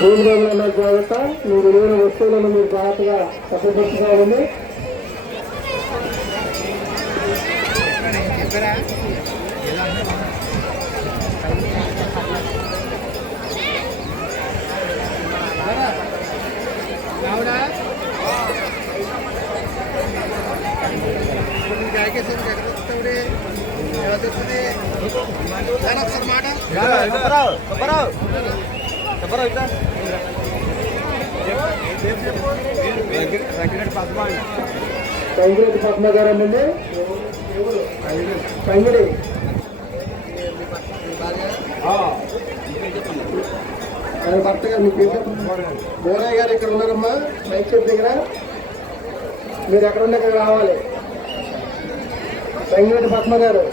Room రోజులు జాగ్రత్త, మీరు లేని వస్తువులను మీరు జాగ్రత్తగా భద్రపరచుకోవాలండి. సంగీత పద్మ గారు అండి, సంగడి ఆయన భర్త గారు మీ పేరు బోరయ్య గారు ఇక్కడ ఉన్నారమ్మా. మైక్ చెప్ దగ్గర మీరు ఎక్కడ ఉండే ఇక్కడ రావాలి. సంగీత పద్మ గారు